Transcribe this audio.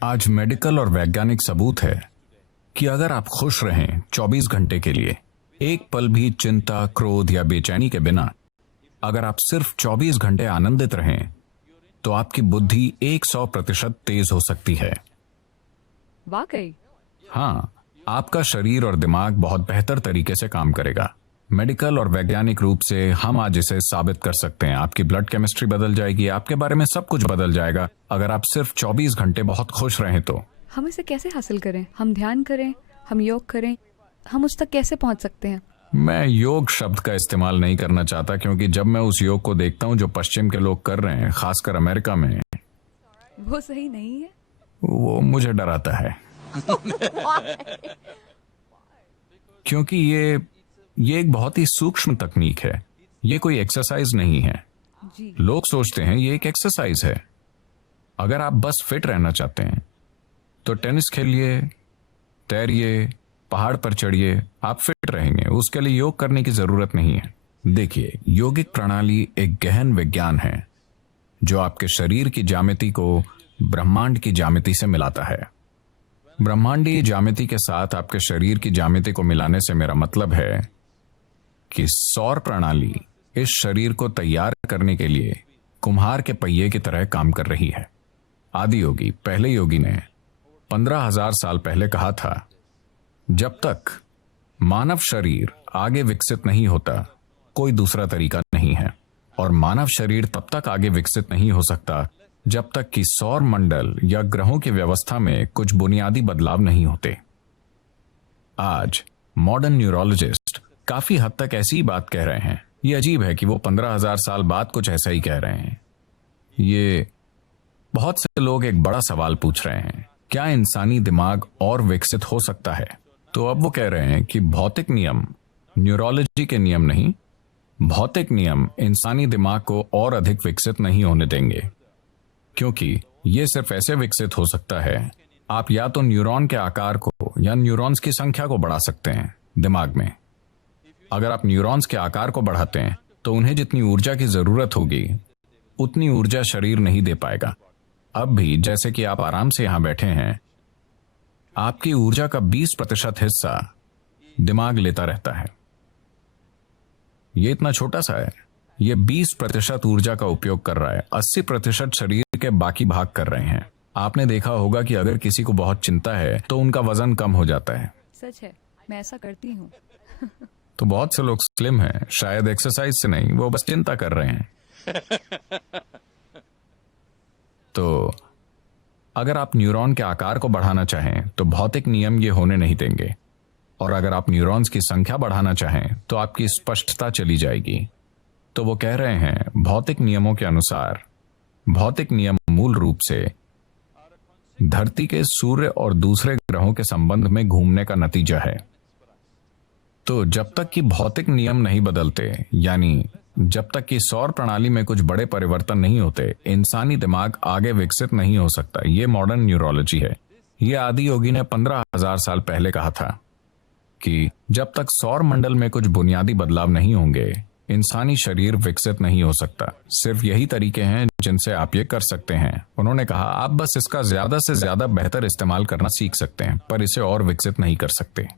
आज मेडिकल और वैज्ञानिक सबूत है कि अगर आप खुश रहें 24 घंटे के लिए, एक पल भी चिंता, क्रोध या बेचैनी के बिना, अगर आप सिर्फ 24 घंटे आनंदित रहें, तो आपकी बुद्धि 100% तेज हो सकती है। वाकई? हाँ, आपका शरीर और दिमाग बहुत बेहतर तरीके से काम करेगा। मेडिकल और वैज्ञानिक रूप से हम आज इसे साबित कर सकते हैं। आपकी ब्लड केमिस्ट्री बदल जाएगी, आपके बारे में सब कुछ बदल जाएगा अगर आप सिर्फ 24 घंटे बहुत खुश रहें तो। हम इसे कैसे हासिल करें? हम ध्यान करें, हम योग करें, हम उस तक कैसे पहुंच सकते हैं? मैं योग शब्द का इस्तेमाल नहीं करना चाहता, क्योंकि जब मैं उस योग को देखता हूं जो पश्चिम के लोग कर रहे हैं, खासकर अमेरिका में, वो सही नहीं है। वो मुझे डराता है। क्योंकि ये एक बहुत ही सूक्ष्म तकनीक है। ये कोई एक्सरसाइज नहीं है। जी। लोग सोचते हैं ये एक एक्सरसाइज है। अगर आप बस फिट रहना चाहते हैं तो टेनिस खेलिए, तैरिए, पहाड़ पर चढ़िए, आप फिट रहेंगे। उसके लिए योग करने की जरूरत नहीं है। देखिए, योगिक प्रणाली एक गहन विज्ञान है जो आपके शरीर की ज्यामिति को ब्रह्मांड की ज्यामिति से मिलाता है। ब्रह्मांडीय ज्यामिति के साथ आपके शरीर की ज्यामिति को मिलाने से मेरा मतलब है कि सौर प्रणाली इस शरीर को तैयार करने के लिए कुम्हार के पहिए की तरह काम कर रही है। आदि योगी, पहले योगी ने 15,000 साल पहले कहा था, जब तक मानव शरीर आगे विकसित नहीं होता, कोई दूसरा तरीका नहीं है। और मानव शरीर तब तक आगे विकसित नहीं हो सकता जब तक कि सौर मंडल या ग्रहों की व्यवस्था में कुछ बुनियादी बदलाव नहीं होते। आज मॉडर्न न्यूरोलॉजिस्ट काफी हद तक ऐसी ही बात कह रहे हैं। ये अजीब है कि वो 15,000 साल बाद कुछ ऐसा ही कह रहे हैं। ये बहुत से लोग एक बड़ा सवाल पूछ रहे हैं, क्या इंसानी दिमाग और विकसित हो सकता है? तो अब वो कह रहे हैं कि भौतिक नियम, न्यूरोलॉजी के नियम नहीं, भौतिक नियम इंसानी दिमाग को और अधिक विकसित नहीं होने देंगे, क्योंकि ये सिर्फ ऐसे विकसित हो सकता है, आप या तो न्यूरॉन के आकार को या न्यूरॉन्स की संख्या को बढ़ा सकते हैं दिमाग में। अगर आप न्यूरॉन्स के आकार को बढ़ाते हैं तो उन्हें जितनी ऊर्जा की जरूरत होगी उतनी ऊर्जा शरीर नहीं दे पाएगा। अब भी जैसे कि आप आराम से यहां बैठे हैं, आपकी ऊर्जा का 20% हिस्सा दिमाग लेता रहता है। ये इतना छोटा सा है, ये 20% ऊर्जा का उपयोग कर रहा है, 80% शरीर के बाकी भाग कर रहे हैं। आपने देखा होगा कि अगर किसी को बहुत चिंता है तो उनका वजन कम हो जाता है। सच है, मैं ऐसा करती हूँ। तो बहुत से लोग स्लिम हैं, शायद एक्सरसाइज से नहीं, वो बस चिंता कर रहे हैं। तो अगर आप न्यूरॉन के आकार को बढ़ाना चाहें तो भौतिक नियम ये होने नहीं देंगे, और अगर आप न्यूरॉन्स की संख्या बढ़ाना चाहें तो आपकी स्पष्टता चली जाएगी। तो वो कह रहे हैं, भौतिक नियमों के अनुसार, भौतिक नियम मूल रूप से धरती के सूर्य और दूसरे ग्रहों के संबंध में घूमने का नतीजा है। तो जब तक कि भौतिक नियम नहीं बदलते, यानी जब तक कि सौर प्रणाली में कुछ बड़े परिवर्तन नहीं होते, इंसानी दिमाग आगे विकसित नहीं हो सकता। ये मॉडर्न न्यूरोलॉजी है। ये आदि योगी ने 15,000 साल पहले कहा था कि जब तक सौर मंडल में कुछ बुनियादी बदलाव नहीं होंगे, इंसानी शरीर विकसित नहीं हो सकता। सिर्फ यही तरीके हैं जिनसे आप ये कर सकते हैं। उन्होंने कहा, आप बस इसका ज्यादा से ज्यादा बेहतर इस्तेमाल करना सीख सकते हैं, पर इसे और विकसित नहीं कर सकते।